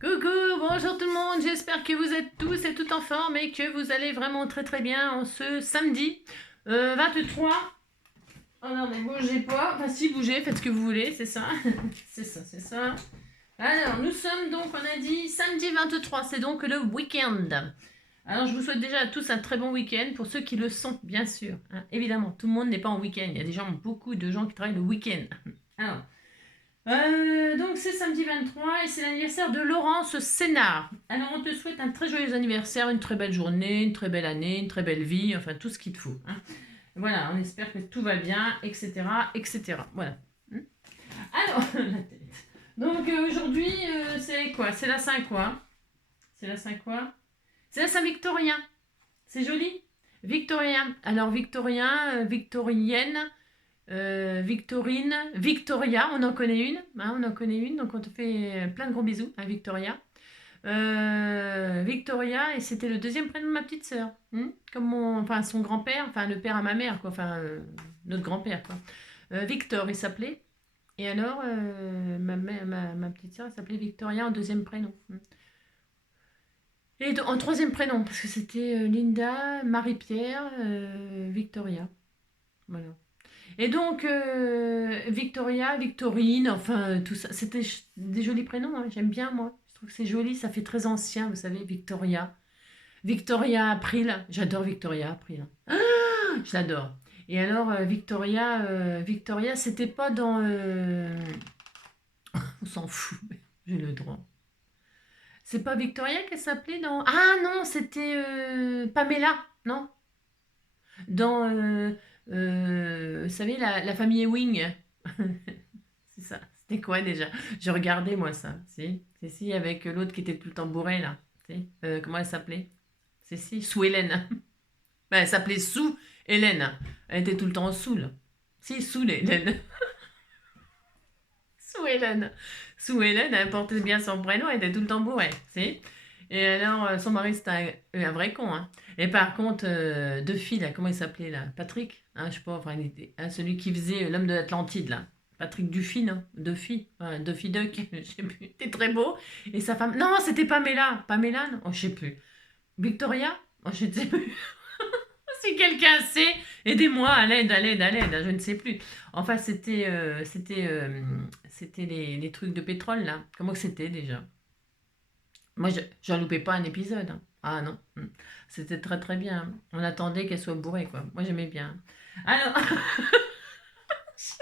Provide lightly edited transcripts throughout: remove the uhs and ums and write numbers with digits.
Coucou, bonjour tout le monde, j'espère que vous êtes tous et toutes en forme et que vous allez vraiment très très bien en ce samedi 23. Oh non mais bougez pas, enfin si bougez, faites ce que vous voulez, c'est ça, c'est ça, c'est ça. Alors nous sommes donc, on a dit samedi 23, c'est donc le week-end. Alors je vous souhaite déjà à tous un très bon week-end, pour ceux qui le sont bien sûr, hein. Évidemment, tout le monde n'est pas en week-end, il y a des gens, beaucoup de gens qui travaillent le week-end. Alors, donc c'est samedi 23 et c'est l'anniversaire de Laurence Sénard. Alors on te souhaite un très joyeux anniversaire, une très belle journée, une très belle année, une très belle vie, enfin tout ce qu'il te faut, hein. Voilà, on espère que tout va bien, etc. etc. Voilà. Alors, la tête. Donc aujourd'hui, c'est quoi? C'est la Saint quoi? C'est la Saint quoi? C'est la Saint-Victorien. C'est joli? Victorien. Alors victorien, victorienne, Victorine, Victoria, on en connaît une, hein, on en connaît une, donc on te fait plein de gros bisous à Victoria. Victoria, et c'était le deuxième prénom de ma petite sœur, comme enfin son grand-père, enfin le père à ma mère, quoi, enfin notre grand-père, quoi. Victor, il s'appelait. Et alors, ma petite sœur, elle s'appelait Victoria en deuxième prénom. Et en troisième prénom, parce que c'était Linda, Marie-Pierre, Victoria. Voilà. Et donc, Victoria, Victorine, enfin, tout ça, c'était des jolis prénoms, hein, j'aime bien, moi. Je trouve que c'est joli, ça fait très ancien, vous savez, Victoria. Victoria April, j'adore Victoria April. Ah, je l'adore. Et alors, Victoria, c'était pas dans... on s'en fout, j'ai le droit. C'est pas Victoria qu'elle s'appelait dans... Ah non, c'était Pamela, non? Dans, vous savez, la famille Ewing. C'est ça. C'était quoi déjà? Je regardais moi ça. Si, avec l'autre qui était tout le temps bourré là. Si. Comment elle s'appelait? Si, Sue Hélène. Ben, elle s'appelait Sue Hélène. Elle était tout le temps saoule. Si, Sue Hélène. Sue Hélène. Sue Hélène, elle portait bien son prénom, elle était tout le temps bourrée. Si. Et alors, son mari, c'était un vrai con, hein. Et par contre, deux filles, là, comment il s'appelait, là? Patrick, hein, je sais pas, enfin, celui qui faisait l'homme de l'Atlantide, là. Patrick Dufy, non? Duffy, ouais, Duffy Duck, je sais plus. T'es très beau. Et sa femme, non, c'était Pamela. Pamela, non? Oh, je sais plus. Victoria? Oh, je ne sais plus. Si quelqu'un sait, aidez-moi, à l'aide, à l'aide, à l'aide, je ne sais plus. Enfin, c'était les trucs de pétrole, là. Comment que c'était, déjà? Moi, j'en loupais pas un épisode, hein. Ah non. C'était très très bien. On attendait qu'elle soit bourrée, quoi. Moi, j'aimais bien. Alors, je sais.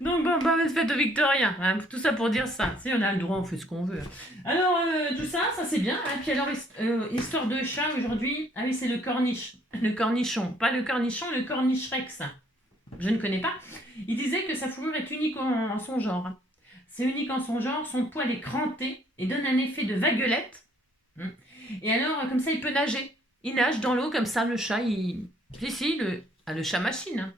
Donc, bonne fête de Victoria, hein. Tout ça pour dire ça. Si on a le droit, on fait ce qu'on veut. Alors, tout ça, ça c'est bien, hein. Puis alors, histoire de chat aujourd'hui. Ah oui, c'est le corniche. Le cornichon. Pas le cornichon, le corniche-rex. Je ne connais pas. Il disait que sa fourrure est unique en son genre, hein. C'est unique en son genre, son poil est cranté et donne un effet de vaguelette. Et alors, comme ça, il peut nager. Il nage dans l'eau comme ça, le chat, il... Si, le chat machine, hein.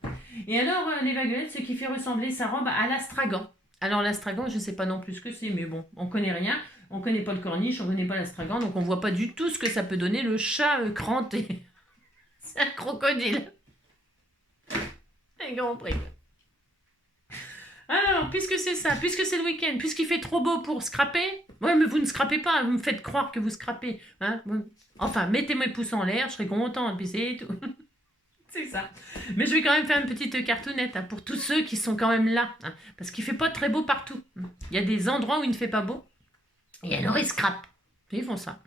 Et alors, les vaguelettes, ce qui fait ressembler sa robe à l'astragan. Alors, l'astragan, je ne sais pas non plus ce que c'est, mais bon, on connaît rien. On connaît pas le corniche, on connaît pas l'astragan, donc on voit pas du tout ce que ça peut donner le chat cranté. C'est un crocodile. J'ai compris. Alors, puisque c'est ça, puisque c'est le week-end, puisqu'il fait trop beau pour scraper, ouais, mais vous ne scrapez pas, vous me faites croire que vous scrapez, hein. Enfin, mettez mes pouces en l'air, je serai contente, puis c'est tout. C'est ça. Mais je vais quand même faire une petite cartoonette, hein, pour tous ceux qui sont quand même là, hein, parce qu'il fait pas très beau partout. Il y a des endroits où il ne fait pas beau, et alors ils scrapent. Ils font ça.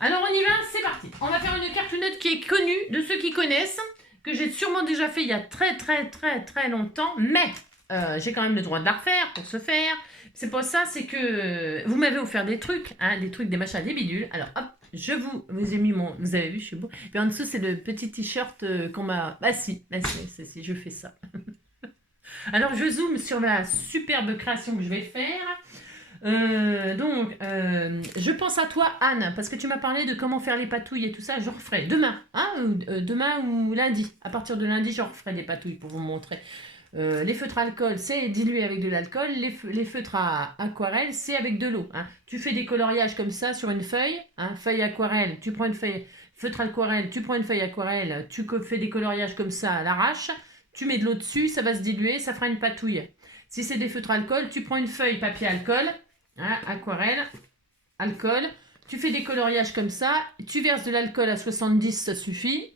Alors on y va, c'est parti. On va faire une cartoonette qui est connue de ceux qui connaissent, que j'ai sûrement déjà fait il y a très très très très longtemps, mais j'ai quand même le droit de la refaire pour se faire. C'est pas ça, c'est que vous m'avez offert des trucs, hein, des machins, des bidules. Alors hop, vous ai mis vous avez vu, je suis beau. Puis en dessous, c'est le petit t-shirt qu'on m'a. Si, je fais ça. Alors je zoome sur la superbe création que je vais faire. Je pense à toi, Anne, parce que tu m'as parlé de comment faire les patouilles et tout ça. Je referai demain, hein, demain ou lundi. À partir de lundi, je referai des patouilles pour vous montrer. Les feutres à alcool, c'est dilué avec de l'alcool. Les feutres à aquarelle, c'est avec de l'eau, hein. Tu fais des coloriages comme ça sur une feuille, hein, feuille aquarelle, tu prends une feuille, feutre aquarelle, tu prends une feuille aquarelle, tu fais des coloriages comme ça à l'arrache, tu mets de l'eau dessus, ça va se diluer, ça fera une patouille. Si c'est des feutres alcool, tu prends une feuille papier alcool, hein, aquarelle, alcool, tu fais des coloriages comme ça, tu verses de l'alcool à 70, ça suffit,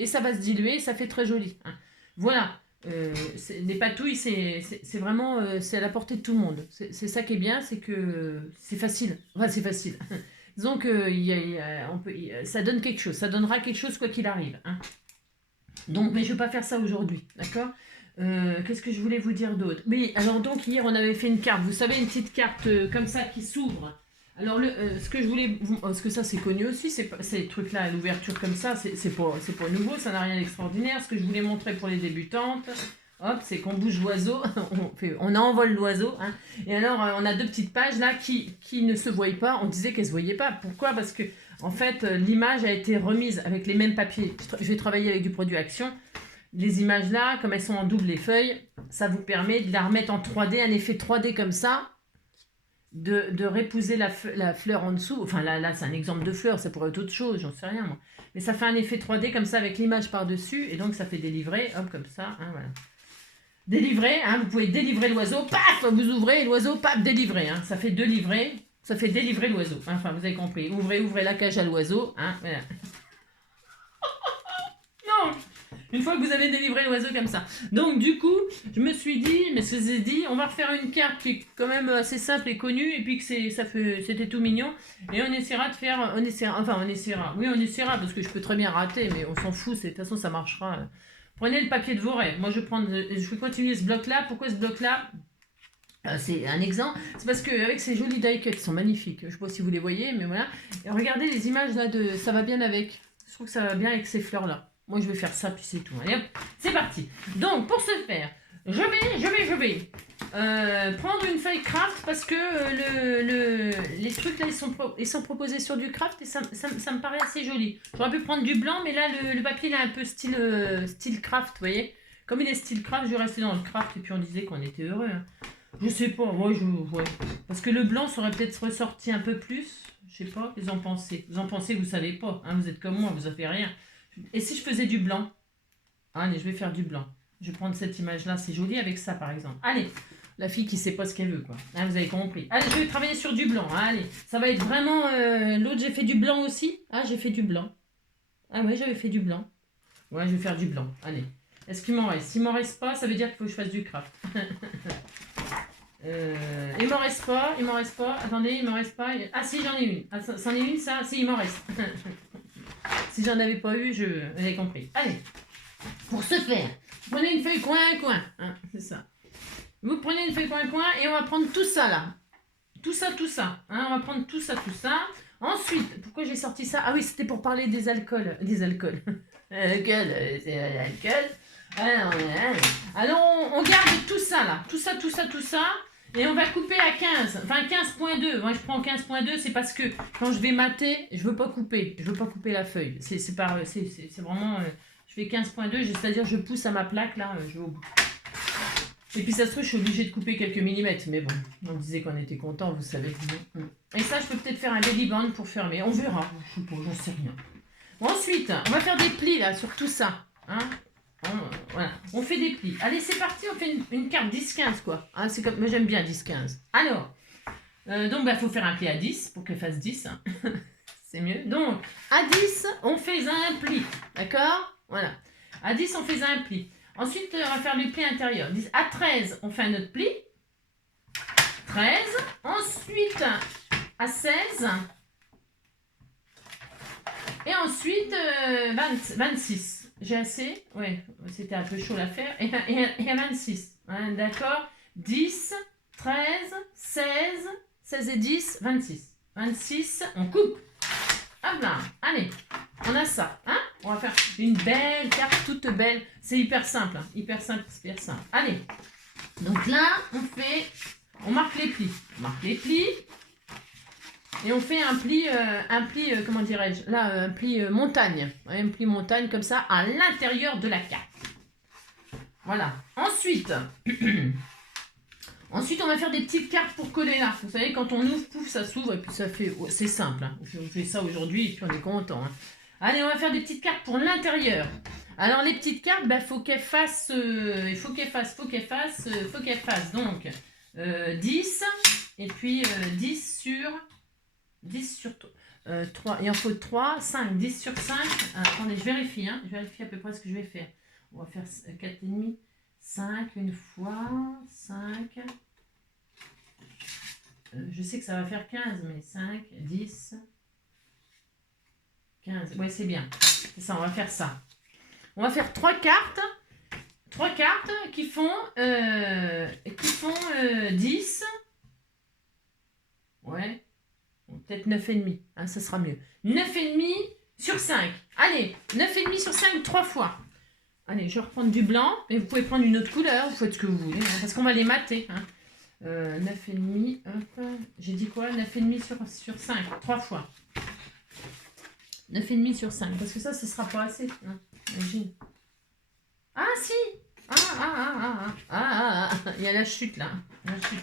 et ça va se diluer, ça fait très joli. Hein. Voilà, les patouilles, c'est vraiment c'est à la portée de tout le monde. C'est ça qui est bien, c'est que c'est facile. Enfin, c'est facile. Disons que ça donne quelque chose, ça donnera quelque chose quoi qu'il arrive. Hein. Donc, mais je ne vais pas faire ça aujourd'hui, d'accord? Qu'est-ce que je voulais vous dire d'autre? Oui, alors donc hier on avait fait une carte, vous savez, une petite carte comme ça qui s'ouvre. Alors ce que je voulais, parce que ça c'est connu aussi, ces trucs-là, l'ouverture comme ça, c'est pas nouveau, ça n'a rien d'extraordinaire. Ce que je voulais montrer pour les débutantes, hop, c'est qu'on bouge l'oiseau, on envole l'oiseau, hein. Et alors on a deux petites pages là qui ne se voient pas, on disait qu'elles se voyaient pas. Pourquoi? Parce que en fait l'image a été remise avec les mêmes papiers. Je vais travailler avec du produit Action. Les images là, comme elles sont en double les feuilles, ça vous permet de la remettre en 3D, un effet 3D comme ça, de répouser la fleur en dessous. Enfin là c'est un exemple de fleur, ça pourrait être autre chose, j'en sais rien moi. Mais ça fait un effet 3D comme ça avec l'image par-dessus, et donc ça fait délivrer, hop, comme ça, hein, voilà. Délivrer, hein, vous pouvez délivrer l'oiseau, paf, vous ouvrez, l'oiseau, paf, délivrer, hein, ça fait délivrer, ça fait délivrer l'oiseau. Enfin, vous avez compris, ouvrez la cage à l'oiseau, hein, voilà. Non! Une fois que vous avez délivré l'oiseau comme ça. Donc du coup, je me suis dit, mais ce que j'ai dit, on va refaire une carte qui est quand même assez simple et connue, et puis que c'était tout mignon, et on essaiera de faire, on essaiera, parce que je peux très bien rater, mais on s'en fout, de toute façon ça marchera. Prenez le papier de vos rêves. Moi je vais continuer ce bloc-là. Pourquoi ce bloc-là? C'est un exemple, c'est parce qu'avec ces jolis die cuts qui sont magnifiques, je ne sais pas si vous les voyez, mais voilà, et regardez les images là, ça va bien avec, je trouve que ça va bien avec ces fleurs-là. Moi, je vais faire ça, puis c'est tout. Allez, hop, c'est parti. Donc, pour ce faire, je vais prendre une feuille craft parce que les trucs là, ils sont proposés sur du craft et ça me paraît assez joli. J'aurais pu prendre du blanc, mais là, le papier, il est un peu style craft, vous voyez. Comme il est style craft, je vais rester dans le craft et puis on disait qu'on était heureux. Hein. Je sais pas, ouais. Parce que le blanc, ça aurait peut-être ressorti un peu plus. Je sais pas, vous en pensez. Vous savez pas. Hein, vous êtes comme moi, vous en faites rien. Et si je faisais du blanc? Allez, je vais faire du blanc. Je vais prendre cette image-là, c'est joli avec ça, par exemple. Allez, la fille qui sait pas ce qu'elle veut, quoi. Hein, vous avez compris. Allez, je vais travailler sur du blanc. Hein, allez, ça va être vraiment... L'autre, j'ai fait du blanc aussi. Ah, j'ai fait du blanc. Ah ouais, j'avais fait du blanc. Ouais, je vais faire du blanc. Allez. Est-ce qu'il m'en reste? S'il m'en reste pas, ça veut dire qu'il faut que je fasse du craft. Il m'en reste pas. Attendez, il m'en reste pas. Ah si, j'en ai une. Ah, c'en est une, ça? Si, il m'en reste. Si j'en avais pas eu, vous avez compris. Allez, pour ce faire, prenez une feuille coin. Hein, c'est ça. Vous prenez une feuille coin et on va prendre tout ça là. Tout ça. Hein, on va prendre tout ça. Ensuite, pourquoi j'ai sorti ça? Ah oui, c'était pour parler des alcools. L'alcool, c'est l'alcool. Alors, on garde tout ça là. Tout ça. Et on va couper à 15. Enfin, 15.2. Moi, je prends 15.2, c'est parce que quand je vais mater, je veux pas couper. Je veux pas couper la feuille. C'est vraiment... je fais 15.2, c'est-à-dire je pousse à ma plaque là, je vais au bout. Et puis ça se trouve, je suis obligée de couper quelques millimètres. Mais bon, on disait qu'on était content, vous savez. Et ça, je peux peut-être faire un belly band pour fermer. On verra. Je sais pas, j'en sais rien. Bon, ensuite, on va faire des plis là sur tout ça. Hein. Voilà, on fait des plis. Allez, c'est parti, on fait une carte 10-15 quoi. Hein, c'est comme... Moi j'aime bien 10-15. Alors, donc il faut faire un pli à 10 pour qu'elle fasse 10. Hein. C'est mieux. Donc, à 10, on fait un pli. D'accord? Voilà. À 10, on fait un pli. Ensuite, on va faire le pli intérieur. À 13, on fait un autre pli. 13. Ensuite, à 16. Et ensuite, 26. J'ai assez? Ouais, c'était un peu chaud à faire. Et à 26. Hein, d'accord? 10, 13, 16 et 10, 26. 26, on coupe. Hop là, allez, on a ça. Hein? On va faire une belle carte toute belle. C'est hyper simple. Hein? Hyper simple. Allez, donc là, on marque les plis. Et on fait un pli, comment dirais-je, là, un pli montagne. Un pli montagne comme ça, à l'intérieur de la carte. Voilà. Ensuite, on va faire des petites cartes pour coller là. Vous savez, quand on ouvre, pouf, ça s'ouvre et puis ça fait... Ouais, c'est simple. Hein. Je fais ça aujourd'hui et puis on est content. Hein. Allez, on va faire des petites cartes pour l'intérieur. Alors les petites cartes, bah, faut qu'elles fassent, donc 10 et puis 10 sur 3, il en faut 3, 5, 10 sur 5. Attendez, je vérifie à peu près ce que je vais faire. On va faire 4,5, 5 une fois, 5. Je sais que ça va faire 15, mais 5, 10, 15. Ouais, c'est bien. C'est ça, on va faire ça. On va faire 3 cartes. 3 cartes qui font 10. Ouais. Bon, peut-être 9,5. Hein, ça sera mieux. 9,5 sur 5. Allez, 9,5 sur 5, 3 fois. Allez, je vais reprendre du blanc. Et vous pouvez prendre une autre couleur. Vous faites ce que vous voulez. Hein, parce qu'on va les mater. Hein. 9,5. J'ai dit quoi? 9,5 sur 5. 3 fois. 9,5 sur 5. Parce que ça, ce sera pas assez. Hein. Imagine. Ah, si! Il y a la chute là. La chute.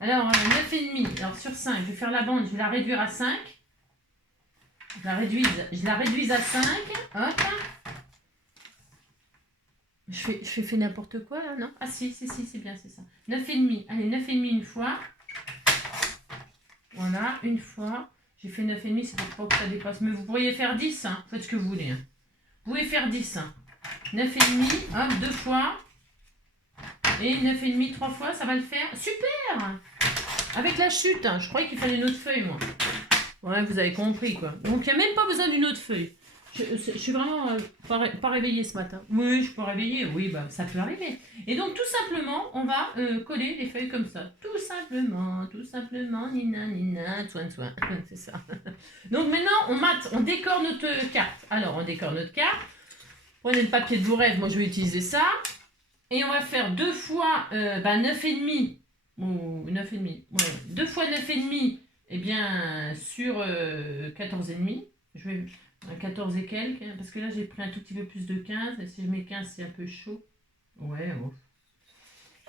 Alors, 9,5. Alors, sur 5, je vais faire la bande, je vais la réduire à 5. Je la réduise à 5. Hop. Je fais n'importe quoi là, non? Ah, si, c'est bien, c'est ça. 9,5. Allez, 9,5 une fois. Voilà, une fois. J'ai fait 9,5, c'est pour pas que ça dépasse. Mais vous pourriez faire 10, hein. Faites ce que vous voulez. Hein. Vous pouvez faire 10. Hein. 9,5, hop, 2 fois. Et 9,5, 3 fois, ça va le faire. Super! Avec la chute, hein. Je croyais qu'il fallait une autre feuille, moi. Ouais, vous avez compris, quoi. Donc, il n'y a même pas besoin d'une autre feuille. Je suis vraiment pas réveillée ce matin. Oui, je suis pas réveillée. Oui, bah, ça peut arriver. Et donc, tout simplement, on va coller les feuilles comme ça. Tout simplement, nina, soin. C'est ça. Donc, maintenant, on décore notre carte. Alors, on décore notre carte. Prenez le papier de vos rêves. Moi, je vais utiliser ça. Et on va faire 2 fois 9,5. Ou 9,5. Ouais. 2 fois 9,5. Eh bien, sur 14,5. Je vais 14 et quelques. Hein, parce que là, j'ai pris un tout petit peu plus de 15. Et si je mets 15, c'est un peu chaud. Ouais, oh.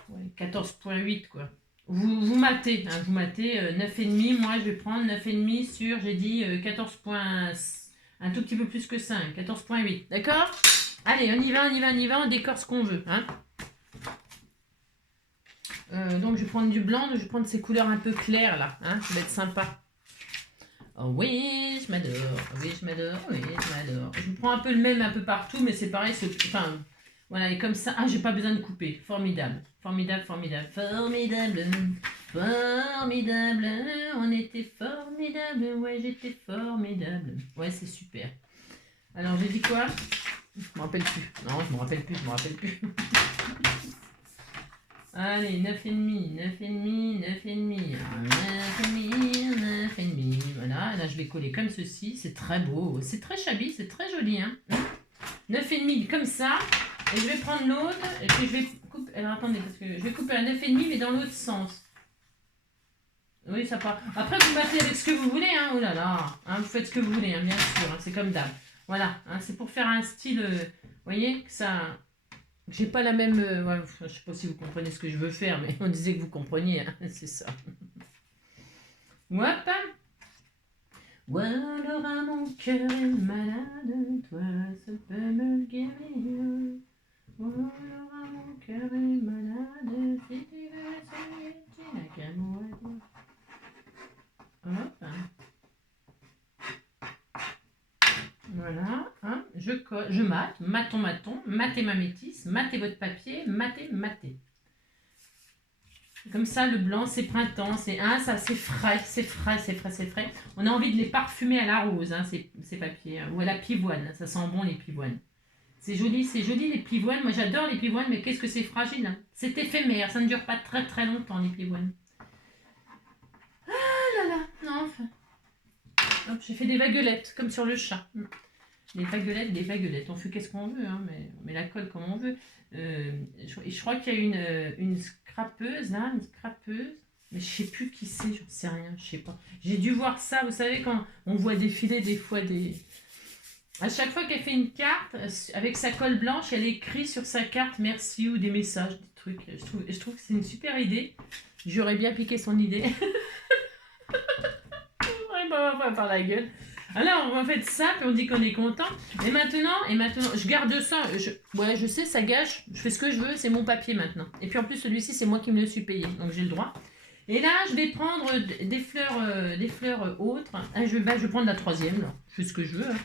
Ouais 14,8 quoi. Vous matez. Hein, vous matez 9,5. Moi, je vais prendre 9,5 sur, j'ai dit 14. Un tout petit peu plus que 5. 14,8. D'accord? Allez, on y va. On décore ce qu'on veut. Hein. Donc je vais prendre du blanc, je vais prendre ces couleurs un peu claires là, hein, ça va être sympa. Oh oui, je m'adore. Je prends un peu le même un peu partout, mais c'est pareil, enfin, voilà, et comme ça, j'ai pas besoin de couper, formidable, on était formidable, ouais, j'étais formidable, ouais, c'est super. Alors j'ai dit quoi? Je me rappelle plus, non, je me rappelle plus. Allez, 9,5. Voilà, là je vais coller comme ceci. C'est très beau. C'est très shabby, c'est très joli. Hein. 9,5 comme ça. Et je vais prendre l'autre. Et puis je vais couper. Alors attendez, parce que je vais couper à 9,5 mais dans l'autre sens. Oui, ça part. Après, vous battez avec ce que vous voulez. Hein. Oh là là. Hein, vous faites ce que vous voulez, hein, bien sûr. Hein, c'est comme d'hab. Voilà. Hein, c'est pour faire un style. Vous voyez que ça. J'ai pas la même... ouais, je sais pas si vous comprenez ce que je veux faire, mais on disait que vous compreniez, hein, c'est ça. Hop. Voilà, mon cœur est malade, toi ça peut me guérir. Voilà, mon cœur est malade, si tu veux essayer, tu n'as qu'un mot à dire. Hop. Voilà, hein, je mate, matez ma métisse, matez votre papier, matez. Comme ça, le blanc, c'est printemps, c'est frais. On a envie de les parfumer à la rose, hein, ces papiers, hein, ou à la pivoine, ça sent bon les pivoines. C'est joli les pivoines, moi j'adore les pivoines, mais qu'est-ce que c'est fragile, hein. C'est éphémère, ça ne dure pas très très longtemps les pivoines. Ah là là, non, enfin... Hop, j'ai fait des vaguelettes, comme sur le chat. Des vaguelettes. On fait qu'est-ce qu'on veut, hein, mais on met la colle comme on veut. Je crois qu'il y a une scrapeuse, là, mais je sais plus qui c'est, j'en sais rien, je sais pas. J'ai dû voir ça, vous savez, quand on voit défiler des fois des... À chaque fois qu'elle fait une carte, avec sa colle blanche, elle écrit sur sa carte merci ou des messages, des trucs. Je trouve que c'est une super idée. J'aurais bien piqué son idée. Vraiment par la gueule. Alors, on fait simple, on dit qu'on est content. Et maintenant, je garde ça. Ouais, je sais, ça gâche. Je fais ce que je veux, c'est mon papier maintenant. Et puis en plus, celui-ci, c'est moi qui me le suis payé, donc j'ai le droit. Et là, je vais prendre des fleurs autres. Ah, je vais prendre la troisième, là. Je fais ce que je veux. Hein.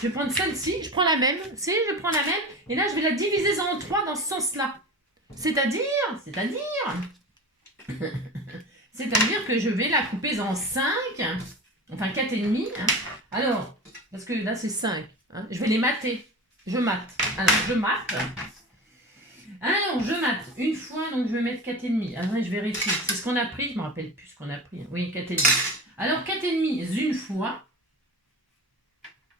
Je vais prendre celle-ci, je prends la même. Je prends la même. Et là, je vais la diviser en 3 dans ce sens-là. C'est-à-dire que je vais la couper en 5, enfin 4,5. Hein. Alors, parce que là c'est 5. Hein. Je vais les mater. Je mate. Alors, je mate. Alors, je mate une fois, donc je vais mettre 4,5. Après, je vérifie. C'est ce qu'on a pris. Je ne me rappelle plus ce qu'on a pris. Oui, 4,5. Alors, 4,5 une fois.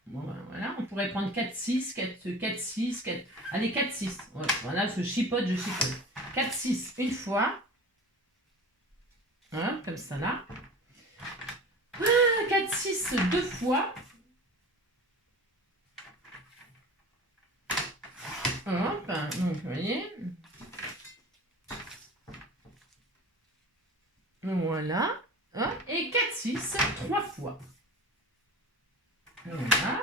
Bon, voilà, on pourrait prendre 4,6, 4,6, 4... Allez, 4,6. Voilà, je chipote. 4,6 une fois. Hein, comme ça là. 4,6 deux fois. Hop, donc vous voyez. Voilà. Hop, et 4,6 trois fois. Voilà.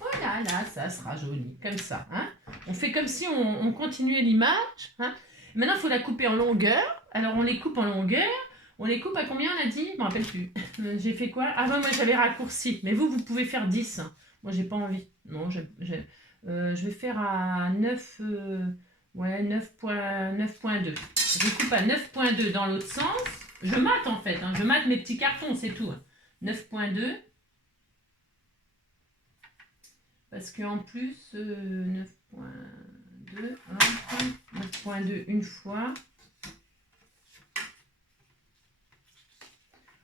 Voilà, là, ça sera joli, comme ça. Hein. On fait comme si on continuait l'image. Hein. Maintenant, il faut la couper en longueur. Alors, on les coupe en longueur. On les coupe à combien, on a dit? Je ne me rappelle plus. J'ai fait quoi? Ah, moi, j'avais raccourci. Mais vous pouvez faire 10. Hein. Moi, j'ai pas envie. Non, je vais faire à 9... ouais, 9.2. Je coupe à 9.2 dans l'autre sens. Je mate, en fait. Hein. Je mate mes petits cartons, c'est tout. 9.2. Parce qu'en plus, 9.2, 9.2 une fois.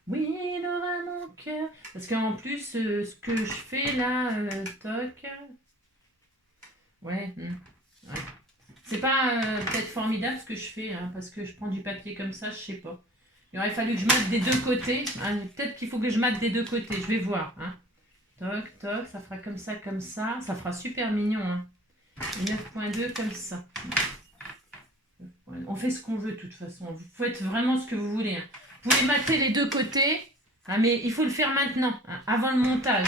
Oui, il aura mon cœur. Parce qu'en plus, ce que je fais là, toc. Ouais. C'est pas peut-être formidable ce que je fais, hein, parce que je prends du papier comme ça, je sais pas. Il aurait fallu que je mate des deux côtés. Hein, peut-être qu'il faut que je mate des deux côtés, je vais voir. Hein. Toc, toc, ça fera comme ça, comme ça. Ça fera super mignon. Hein. 9.2 comme ça. On fait ce qu'on veut de toute façon. Vous faites vraiment ce que vous voulez. Hein. Vous pouvez mater les deux côtés, hein, mais il faut le faire maintenant, hein, avant le montage.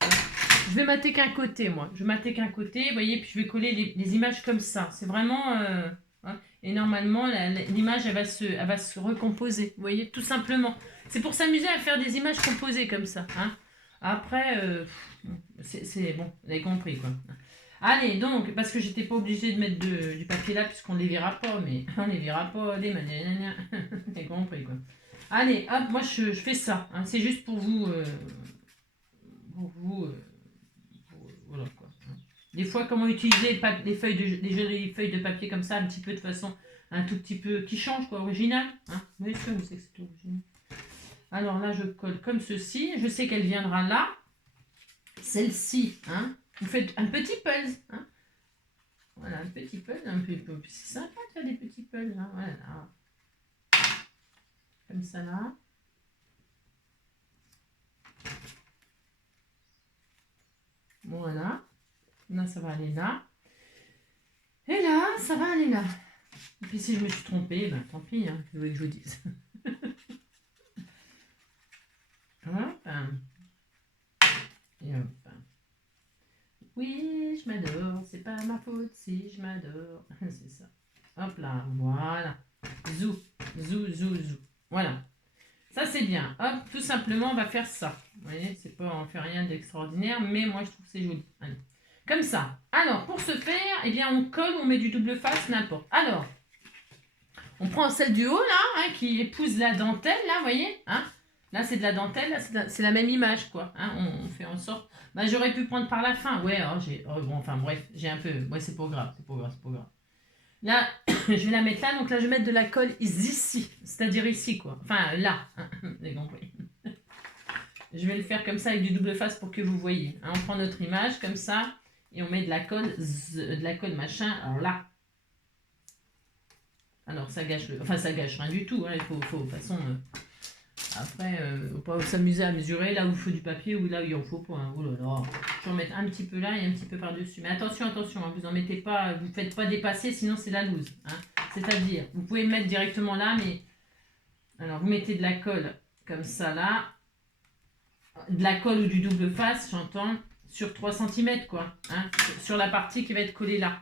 Je vais mater qu'un côté, moi. Je vais mater qu'un côté, vous voyez, puis je vais coller les images comme ça. C'est vraiment... hein, et normalement, l'image, elle va se recomposer. Vous voyez, tout simplement. C'est pour s'amuser à faire des images composées comme ça. Hein. Après, c'est bon, vous avez compris, quoi. Allez, donc, parce que j'étais pas obligée de mettre du papier là, puisqu'on les verra pas, mais on les verra pas, les manières. Vous avez compris, quoi. Allez, hop, moi, je fais ça. Hein. C'est juste pour vous... voilà, quoi. Des fois, comment utiliser les jolies feuilles de papier comme ça, un petit peu de façon, un tout petit peu, qui change, quoi, original. Hein. Oui, c'est que c'est original. Alors là, je colle comme ceci. Je sais qu'elle viendra là. Celle-ci, hein. Vous faites un petit puzzle. Hein. Voilà, un petit puzzle. C'est sympa de faire des petits puzzles. Hein. Voilà. Comme ça là. Voilà. Là, ça va aller là. Et là, ça va aller là. Et puis si je me suis trompée, ben tant pis, hein, que vous voulez que je vous dise. Hop. Et hop. Oui, je m'adore, c'est pas ma faute si je m'adore. C'est ça. Hop là, voilà. Zou, zou, zou, zou. Voilà. Ça, c'est bien. Hop, tout simplement, on va faire ça. Vous voyez, c'est pas, on fait rien d'extraordinaire, mais moi, je trouve que c'est joli. Allez. Comme ça. Alors, pour ce faire, eh bien, on colle, on met du double face, n'importe. Alors, on prend celle du haut, là, hein, qui épouse la dentelle, là, vous voyez, hein. Là, c'est de la dentelle, là, c'est la même image, quoi. Hein, on fait en sorte... Bah, j'aurais pu prendre par la fin. Ouais, bon, enfin, bref, j'ai un peu... Ouais, c'est pas grave, c'est pas grave. Là, je vais la mettre là. Donc là, je vais mettre de la colle ici. C'est-à-dire ici, quoi. Enfin, là. Hein, vous avez compris. Je vais le faire comme ça avec du double face pour que vous voyez. Hein, on prend notre image comme ça et on met de la colle machin. Alors là. Alors, ça gâche ça gâche rien du tout. Hein, il faut de toute façon... Après, faut pas s'amuser à mesurer là où il faut du papier ou là où il en faut pas. Hein. Oh là là. Je vais en mettre un petit peu là et un petit peu par-dessus. Mais attention, hein, vous en mettez pas, vous ne faites pas dépasser, sinon c'est la loose. Hein. C'est-à-dire, vous pouvez le mettre directement là, mais alors vous mettez de la colle comme ça là. de la colle ou du double face, j'entends, sur 3 cm, quoi. Hein, sur la partie qui va être collée là.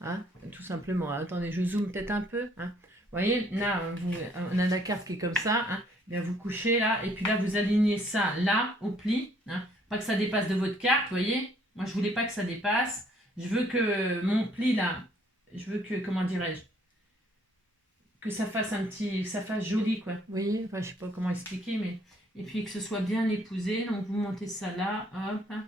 Hein, tout simplement. Attendez, je zoome peut-être un peu. Hein. Vous voyez, là, on a la carte qui est comme ça. Hein. Bien, vous couchez là, et puis là, vous alignez ça là, au pli. Hein. Pas que ça dépasse de votre carte, vous voyez. Moi, je voulais pas que ça dépasse. Je veux que mon pli là, je veux que, comment dirais-je, que ça fasse que ça fasse joli, quoi. Vous voyez, enfin, je sais pas comment expliquer, mais... Et puis que ce soit bien épousé. Donc, vous montez ça là, hop. Hein.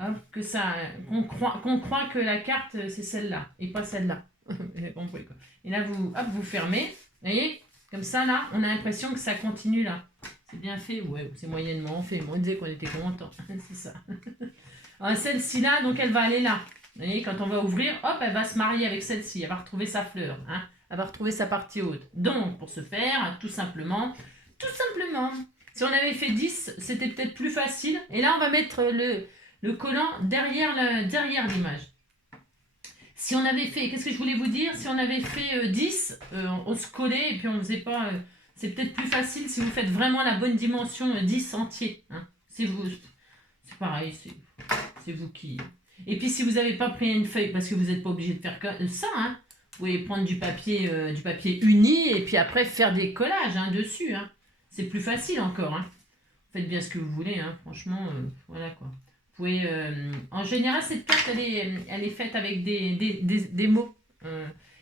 Hop, que ça, qu'on croit que la carte, c'est celle-là, et pas celle-là. J'ai compris, quoi. Et là, hop, vous fermez. Vous voyez, comme ça, là, on a l'impression que ça continue, là. C'est bien fait, ouais, c'est moyennement fait. Mais on disait qu'on était content. C'est ça. Alors, celle-ci, là, donc, elle va aller là. Vous voyez, quand on va ouvrir, hop, elle va se marier avec celle-ci. Elle va retrouver sa fleur. Hein. Elle va retrouver sa partie haute. Donc, pour ce faire, tout simplement, si on avait fait 10, c'était peut-être plus facile. Et là, on va mettre le collant derrière l'image. Si on avait fait, qu'est-ce que je voulais vous dire? Si on avait fait 10, on se collait et puis on faisait pas... c'est peut-être plus facile si vous faites vraiment la bonne dimension 10 entier. Hein. C'est c'est pareil, c'est vous qui... Et puis si vous n'avez pas pris une feuille, parce que vous n'êtes pas obligé de faire ça, hein, vous pouvez prendre du papier uni et puis après faire des collages hein, dessus. Hein. C'est plus facile encore. Hein. Faites bien ce que vous voulez, hein. Franchement, voilà quoi. Vous pouvez, en général, cette carte, elle est faite avec des mots.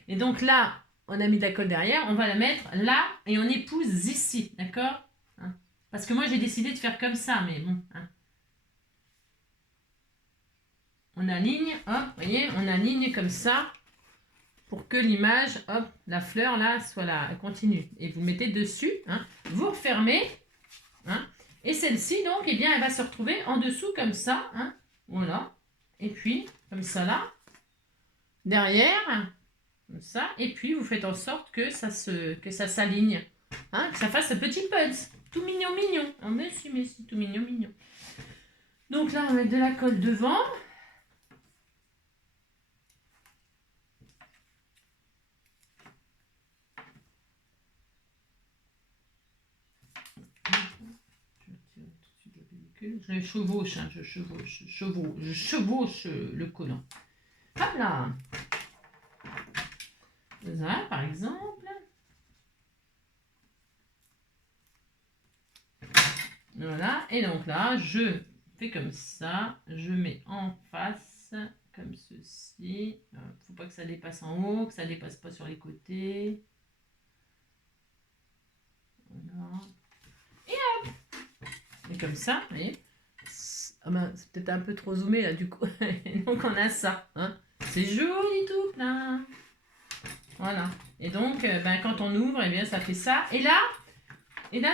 Et donc là, on a mis de la colle derrière, on va la mettre là et on épouse ici, d'accord hein. Parce que moi, j'ai décidé de faire comme ça, mais bon. Hein. On aligne, hop, vous voyez, on aligne comme ça pour que l'image, hop, la fleur là, soit là, elle continue. Et vous mettez dessus, hein, vous refermez, hein. Et celle-ci, donc, eh bien, elle va se retrouver en dessous comme ça. Hein, voilà. Et puis, comme ça là. Derrière. Comme ça. Et puis, vous faites en sorte que ça s'aligne. Hein, que ça fasse ce petit putz. Tout mignon, mignon. Oh, mais si, tout mignon, mignon. Donc là, on va mettre de la colle devant. Je chevauche, hein, je chevauche le collant. Hop là. Voilà, par exemple. Voilà, et donc là, je fais comme ça. Je mets en face, comme ceci. Faut pas que ça dépasse en haut, que ça dépasse pas sur les côtés. Voilà. Et hop. Et comme ça, vous voyez. Ah ben, c'est peut-être un peu trop zoomé là du coup. Donc on a ça. Hein. C'est joli tout plein. Voilà. Et donc quand on ouvre, eh bien ça fait ça. Et là,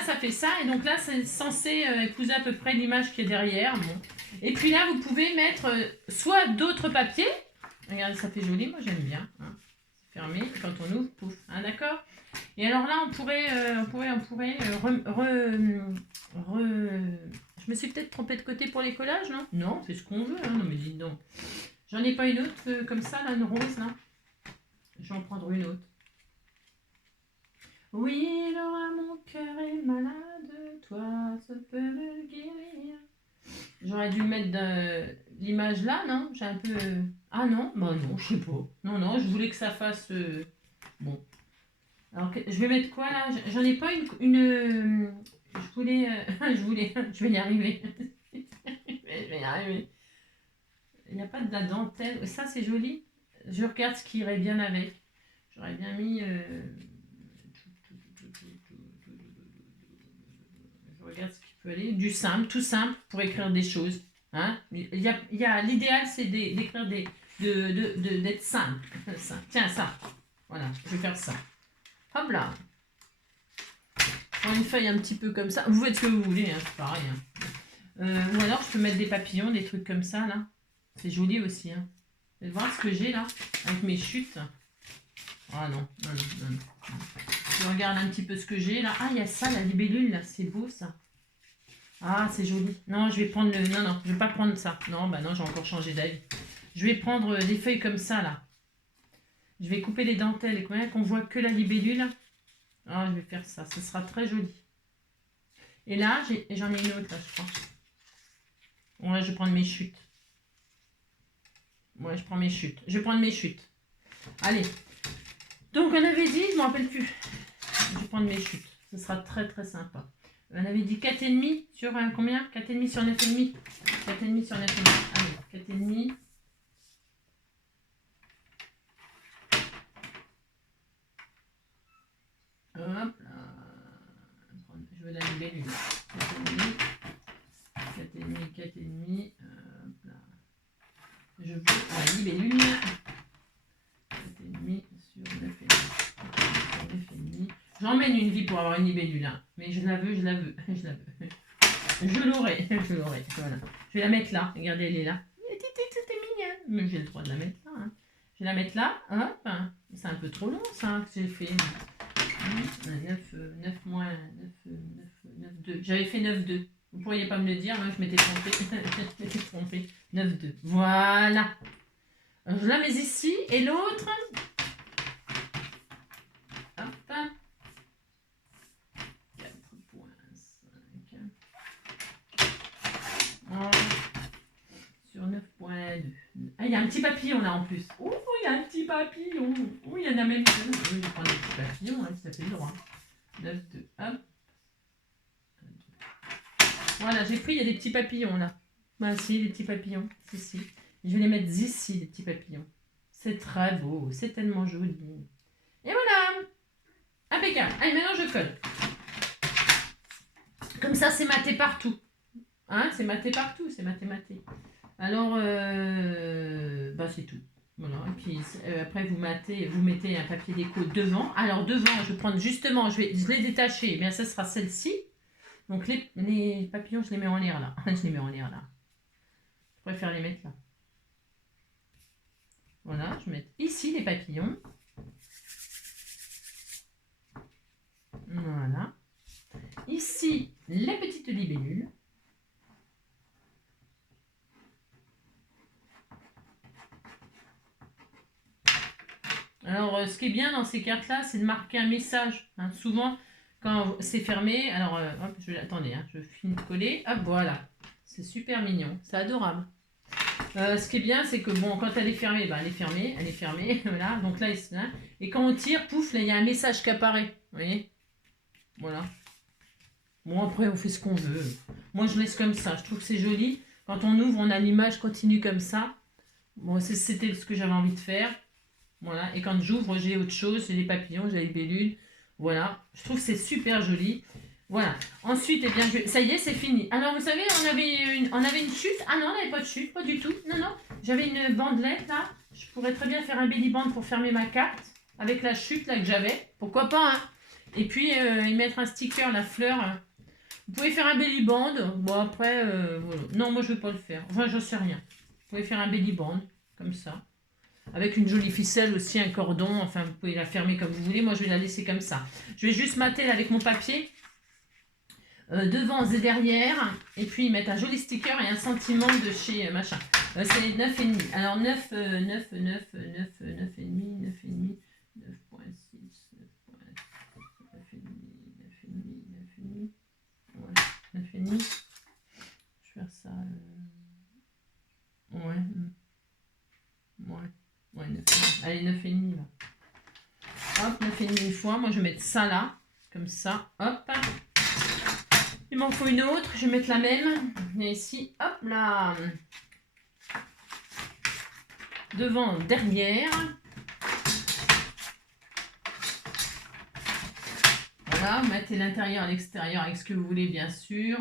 ça fait ça. Et donc là, c'est censé épouser à peu près l'image qui est derrière. Bon. Et puis là, vous pouvez mettre soit d'autres papiers. Regardez, ça fait joli. Moi, j'aime bien. Hein. Fermé. Et quand on ouvre, pouf. Hein, d'accord. Et alors là, on pourrait je me suis peut-être trompée de côté pour les collages, non? Non, c'est ce qu'on veut. Hein. Non, mais dites donc. J'en ai pas une autre comme ça, là, une rose, là. Je vais en prendre une autre. Oui, Laura, mon cœur est malade. Toi, ça peut me guérir. J'aurais dû mettre l'image là, non? J'ai un peu... Ah non? Bah non, je sais pas. Non, je voulais que ça fasse... Bon. Alors, je vais mettre quoi là? J'en ai pas une je voulais. Je vais y arriver. Je vais y arriver. Il n'y a pas de la dentelle. Ça, c'est joli. Je regarde ce qui irait bien avec. J'aurais bien mis. Je regarde ce qui peut aller. Du simple, tout simple pour écrire des choses. Hein? L'idéal, c'est d'écrire d'être simple. Tiens, ça. Voilà, je vais faire ça. Hop là. Prends une feuille un petit peu comme ça. Vous faites ce que vous voulez, hein, c'est pareil. Hein. Ou alors je peux mettre des papillons, des trucs comme ça là. C'est joli aussi. Hein. Vous allez voir ce que j'ai là, avec mes chutes. Ah non. Je regarde un petit peu ce que j'ai là. Ah, il y a ça, la libellule là, c'est beau ça. Ah, c'est joli. Non, je vais prendre le... Non, je vais pas prendre ça. Non, bah non, j'ai encore changé d'avis. Je vais prendre des feuilles comme ça là. Je vais couper les dentelles et qu'on voit que la libellule. Ah, je vais faire ça. Ce sera très joli. Et là, j'en ai une autre, là, je crois. Ouais, je vais prendre mes chutes. Ouais, je prends mes chutes. Je vais prendre mes chutes. Allez. Donc, on avait dit, je ne me rappelle plus. Je vais prendre mes chutes. Ce sera très, très sympa. On avait dit 4,5 sur combien? 4,5 sur 9,5. 4,5 sur 9,5. Allez, 4,5. Hop là. Je veux la libellule. 4,5. 4,5. Hop là. Je veux la libellule. 4,5 sur 9,5. J'emmène une vie pour avoir une libellule. Hein. Mais je la veux. Je l'aurai. Voilà. Je vais la mettre là. Regardez, elle est là. C'est mignon. Mais j'ai le droit de la mettre là. Hein. Je vais la mettre là. Hop. C'est un peu trop long ça que j'ai fait. 9 moins 2. J'avais fait 9,2. Vous pourriez pas me le dire, moi je m'étais trompée. 9,2. Voilà. Alors, je la mets ici. Et l'autre. Hop. 4,5. Oh. Sur 9,2. Ah, il y a un petit papillon là en plus. Oh, il y a un petit papillon. Oh, il y en a même deux. Je vais prendre des petits papillons, hein, si ça fait le droit. 9,2. Hop. Voilà, j'ai pris, il y a des petits papillons là. Bah si, des petits papillons. Ici. Je vais les mettre ici, les petits papillons. C'est très beau, c'est tellement joli. Et voilà. Impeccable. Allez, maintenant je colle. Comme ça, c'est maté partout. Hein, c'est maté partout, c'est maté. Alors, bah c'est tout. Voilà, et puis après vous mettez un papier déco devant. Alors devant, je vais prendre justement, je l'ai détaché, eh bien ça sera celle-ci. Donc les papillons, je les mets en l'air là. Je préfère les mettre là. Voilà, je vais mettre ici les papillons. Voilà. Ici, les petites libellules. Alors, ce qui est bien dans ces cartes-là, c'est de marquer un message. Hein. Souvent, quand c'est fermé, alors, hop, attendez, hein, je finis de coller. Hop, voilà. C'est super mignon. C'est adorable. Ce qui est bien, c'est que, bon, quand elle est fermée, bah, elle est fermée. Voilà. Donc là, hein, et quand on tire, pouf, là, il y a un message qui apparaît. Vous voyez? Voilà. Bon, après, on fait ce qu'on veut. Moi, je laisse comme ça. Je trouve que c'est joli. Quand on ouvre, on a l'image continue comme ça. Bon, c'était ce que j'avais envie de faire. Voilà. Et quand j'ouvre, j'ai autre chose. J'ai les papillons, j'ai les libellules. Voilà. Je trouve que c'est super joli. Voilà. Ensuite, eh bien, ça y est, c'est fini. Alors, vous savez, on avait une chute. Ah non, on n'avait pas de chute. Pas du tout. Non. J'avais une bandelette, là. Je pourrais très bien faire un belly band pour fermer ma carte. Avec la chute, là, que j'avais. Pourquoi pas, hein. Et puis, y mettre un sticker, la fleur. Vous pouvez faire un belly band. Bon, après, voilà. Non, moi, je ne vais pas le faire. Enfin, j'en sais rien. Vous pouvez faire un belly band, comme ça. Avec une jolie ficelle aussi, un cordon. Enfin, vous pouvez la fermer comme vous voulez. Moi, je vais la laisser comme ça. Je vais juste mater là, avec mon papier. Devant et derrière. Et puis, mettre un joli sticker et un sentiment de chez machin. C'est 9,5. Alors, 9,5. 9,5. 9,5. Je vais faire ça. Ouais. 9,5. Allez, 9,5 là. Hop, 9,5 une fois. Moi, je vais mettre ça là. Comme ça. Hop. Il m'en faut une autre. Je vais mettre la même. Et ici, hop là. Devant, derrière. Voilà, mettez l'intérieur et l'extérieur avec ce que vous voulez, bien sûr.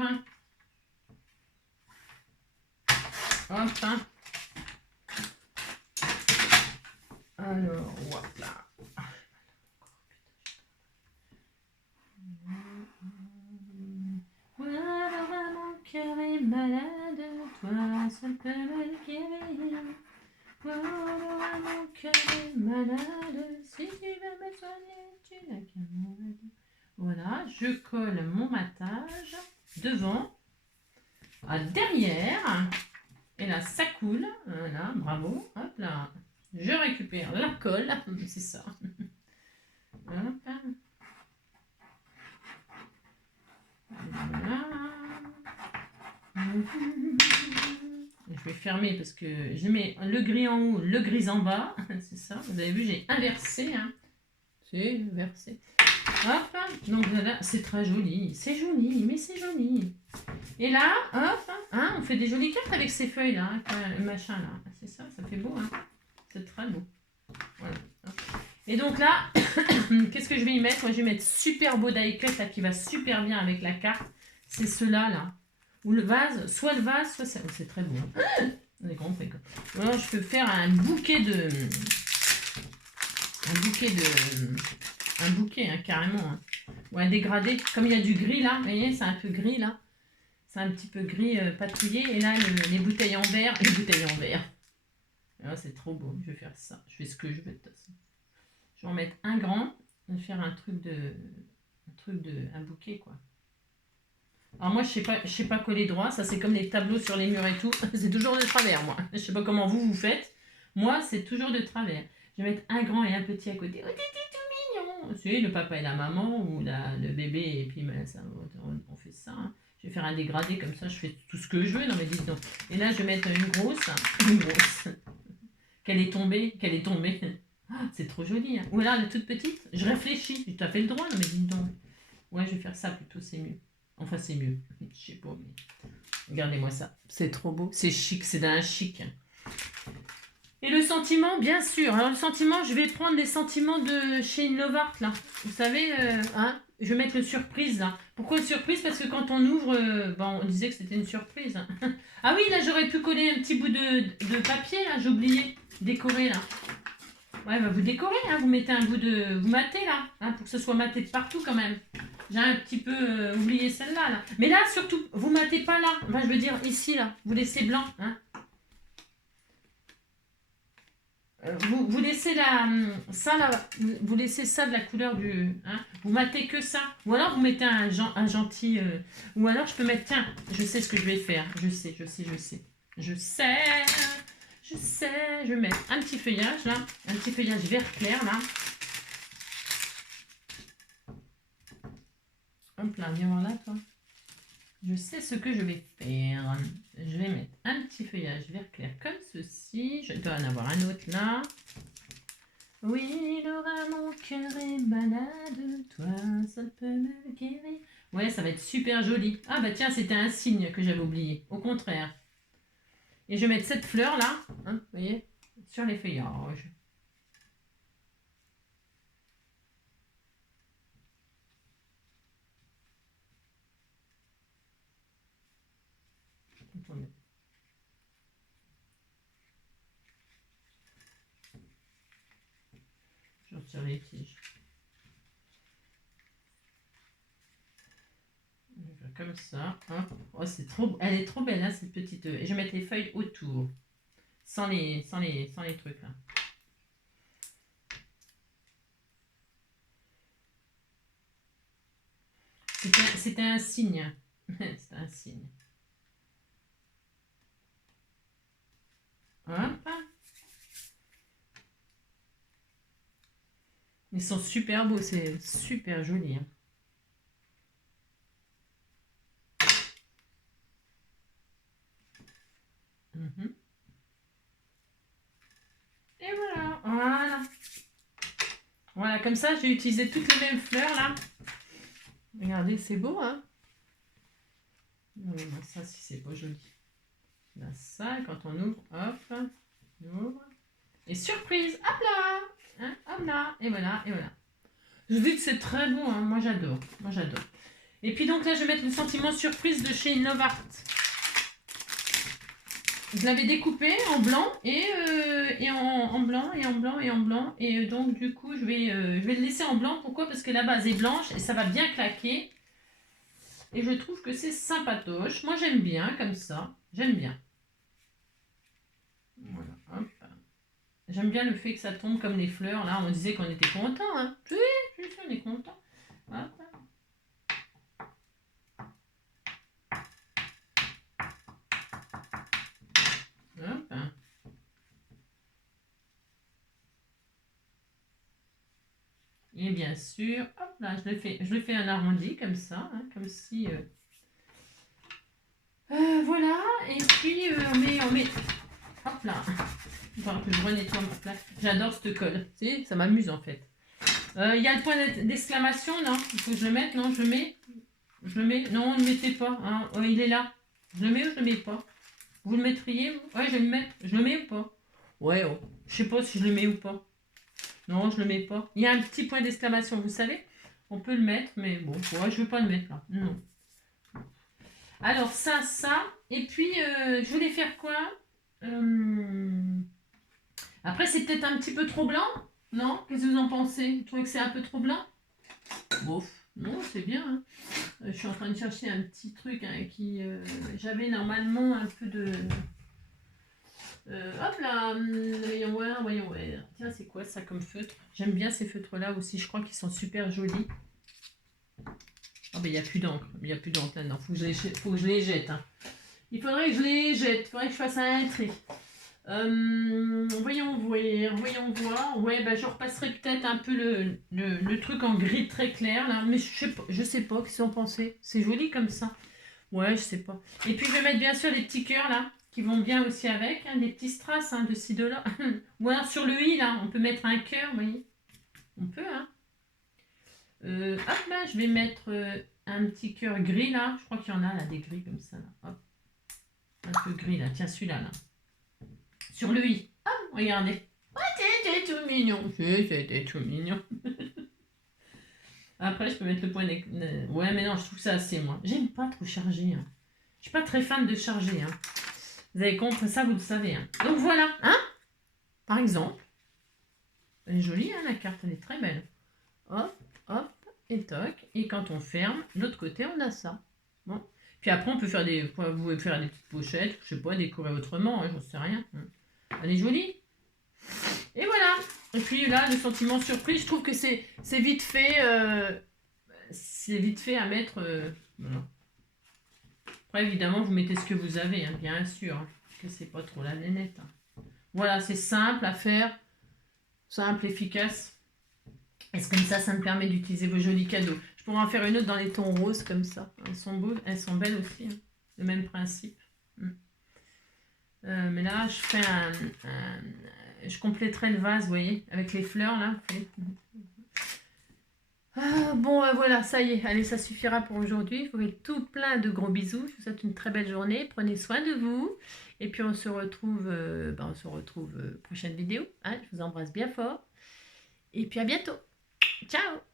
Hop. Alors, voilà. Voilà, mon cœur est malade, toi seul peux me le guérir. Voilà, mon cœur est malade, si tu veux me soigner, tu n'as qu'à m'en dire. Voilà, je colle mon matage devant, à derrière, et là ça coule, voilà, bravo, hop là, je récupère la colle, c'est ça. Hop. Voilà. Je vais fermer parce que je mets le gris en haut, le gris en bas. C'est ça. Vous avez vu, j'ai inversé. Hein. C'est inversé. Hop. Donc là, c'est très joli. C'est joli, mais c'est joli. Et là, hop. Hein, on fait des jolies cartes avec ces feuilles là. Hein, machin là. C'est ça, ça fait beau. Hein. C'est très beau. Voilà. Et donc là, qu'est-ce que je vais y mettre? Moi, je vais mettre super beau die cut là, qui va super bien avec la carte. C'est ceux-là là. Ou le vase, soit le vase, soit ça. Oh, c'est très beau. Hein. Vous avez compris quoi. Alors, je peux faire un bouquet, hein, carrément. Hein. Ou un dégradé. Comme il y a du gris là, vous voyez, c'est un peu gris là. C'est un petit peu gris patouillé. Et là, les bouteilles en verre. Les bouteilles en verre. Oh, c'est trop beau. Je vais faire ça. Je fais ce que je veux de toute façon. Je vais en mettre un grand. Je vais faire un bouquet quoi. Alors moi, je sais pas coller droit. Ça, c'est comme les tableaux sur les murs et tout. C'est toujours de travers, moi. Je sais pas comment vous faites. Moi, c'est toujours de travers. Je vais mettre un grand et un petit à côté. Oh, t'es tout mignon. C'est le papa et la maman ou le bébé. Et puis, ça, on fait ça. Hein. Je vais faire un dégradé comme ça. Je fais tout ce que je veux. Non, mais dites donc. Et là, je vais mettre une grosse. Une grosse. Qu'elle est tombée. C'est trop joli. Hein. Ou là, la toute petite. Je réfléchis. Tu as fait le droit. Non, mais dites donc. Ouais, je vais faire ça plutôt. C'est mieux. Enfin, c'est mieux. Je sais pas, mais... Regardez-moi ça. C'est trop beau. C'est chic. C'est d'un chic. Et le sentiment, bien sûr. Alors, le sentiment, je vais prendre les sentiments de chez Novart, là. Vous savez, hein, je vais mettre le surprise, là. Pourquoi le surprise? Parce que quand on ouvre, on disait que c'était une surprise. Ah oui, là, j'aurais pu coller un petit bout de papier, là. J'ai oublié. Décorer, là. Ouais, bah, vous décorez, hein. Vous mettez un bout de... Vous matez, là. Hein, pour que ce soit maté de partout, quand même. J'ai un petit peu oublié celle-là. Là. Mais là, surtout, vous matez pas là. Enfin, je veux dire, ici, là. Vous laissez blanc. Hein. Vous laissez ça, là. Vous laissez ça de la couleur du... Hein. Vous matez que ça. Ou alors, vous mettez un gentil... ou alors, je peux mettre... Tiens, je sais ce que je vais faire. Je sais. Je vais mettre un petit feuillage, là. Un petit feuillage vert clair, là. Hop là, viens voir là, toi. Je sais ce que je vais faire. Je vais mettre un petit feuillage vert clair comme ceci. Je dois en avoir un autre là. Oui, Laura, mon cœur est malade. Toi, ça peut me guérir. Ouais, ça va être super joli. Ah bah tiens, c'était un signe que j'avais oublié. Au contraire. Et je vais mettre cette fleur là, hein, vous voyez, sur les feuillages. Attendez. Je retire les tiges. Je vais faire comme ça. Hein. Oh, elle est trop belle, hein, cette petite. Et je vais mettre les feuilles autour. Sans les trucs là. C'était un signe. C'était un signe. Hop. Ils sont super beaux, c'est super joli. Hein. Et voilà. Voilà, comme ça, j'ai utilisé toutes les mêmes fleurs là. Regardez, c'est beau, hein. Non, ça, si c'est pas joli. Là, ça, quand on ouvre, hop, on ouvre. Et surprise, hop là, hein, hop là, et voilà. Je vous dis que c'est très bon, hein. Moi j'adore. Et puis donc là, je vais mettre le sentiment surprise de chez Novart. Je l'avais découpé en blanc et en blanc. Et donc du coup, je vais le laisser en blanc. Pourquoi? Parce que la base est blanche et ça va bien claquer. Et je trouve que c'est sympatoche. Moi, j'aime bien comme ça. J'aime bien. Voilà, hop. J'aime bien le fait que ça tombe comme les fleurs. Là, on disait qu'on était content. Hein. Si, on est content. Hop. Hop. Et bien sûr, hop là, je le fais un arrondi comme ça, hein, comme si... Voilà, et puis on met... Hop là. Il va falloir que je renettoie ma place. J'adore cette colle. Si, ça m'amuse en fait. Il y a le point d'exclamation, non? Il faut que je le mette, non? Je le mets? Je le mets? Non, ne le mettez pas. Hein. Oh, il est là. Je le mets ou je le mets pas? Vous le mettriez, vous? Ouais, je vais le mettre. Je le mets ou pas? Ouais, oh. Je sais pas si je le mets ou pas. Non, je le mets pas. Il y a un petit point d'exclamation, vous savez? On peut le mettre, mais bon, ouais, je veux pas le mettre là. Non. Alors ça. Et puis, je voulais faire quoi? Après, c'est peut-être un petit peu trop blanc, non? Qu'est-ce que vous en pensez? Vous trouvez que c'est un peu trop blanc? Bof. Non, c'est bien. Hein. Je suis en train de chercher un petit truc hein, qui... j'avais normalement un peu de... hop là, voyons voir. Tiens, c'est quoi ça comme feutre? J'aime bien ces feutres-là aussi. Je crois qu'ils sont super jolis. Ah ben, il n'y a plus d'encre. Il n'y a plus d'encre là-dedans. Faut que je les jette. Hein. Il faudrait que je les jette. Il faudrait que je fasse un tri. Voyons voir. Ouais, bah, je repasserai peut-être un peu le truc en gris très clair là, mais je sais pas qu'est-ce qu'on pensait. C'est joli comme ça. Ouais, je sais pas. Et puis je vais mettre bien sûr les petits cœurs là qui vont bien aussi avec, hein, des petits strass hein, de ci de là. Ou alors sur le i là, on peut mettre un cœur, vous voyez. On peut hein. Hop là, je vais mettre un petit cœur gris là. Je crois qu'il y en a là des gris comme ça là. Hop. Un peu gris là. Tiens celui-là là. Sur le i. Ah, regardez. Oh, c'était tout mignon. C'était tout mignon. Après, je peux mettre le point ouais, mais non, je trouve ça assez, moi. J'aime pas trop charger. Hein. Je suis pas très fan de charger. Hein. Vous avez compris ça, vous le savez. Hein. Donc voilà. Hein. Par exemple. Elle est jolie, hein, la carte. Elle est très belle. Hop, hop, et toc. Et quand on ferme, de l'autre côté, on a ça. Bon. Puis après, on peut faire vous pouvez faire des petites pochettes. Je sais pas, décorer autrement. Hein, j'en sais rien. Elle est jolie. Et voilà. Et puis là, le sentiment surprise, je trouve que c'est vite fait. C'est vite fait à mettre. Voilà. Après, évidemment, vous mettez ce que vous avez, hein, bien sûr. Hein, que c'est pas trop la nénette. Hein. Voilà, c'est simple à faire. Simple, efficace. Et comme ça me permet d'utiliser vos jolis cadeaux. Je pourrais en faire une autre dans les tons roses, comme ça. Elles sont beaux, elles sont belles aussi. Hein. Le même principe. Mais là, je fais je compléterai le vase, vous voyez, avec les fleurs, là. Ah, bon, voilà, ça y est. Allez, ça suffira pour aujourd'hui. Je vous fais tout plein de gros bisous. Je vous souhaite une très belle journée. Prenez soin de vous. Et puis, on se retrouve prochaine vidéo. Hein, je vous embrasse bien fort. Et puis, à bientôt. Ciao!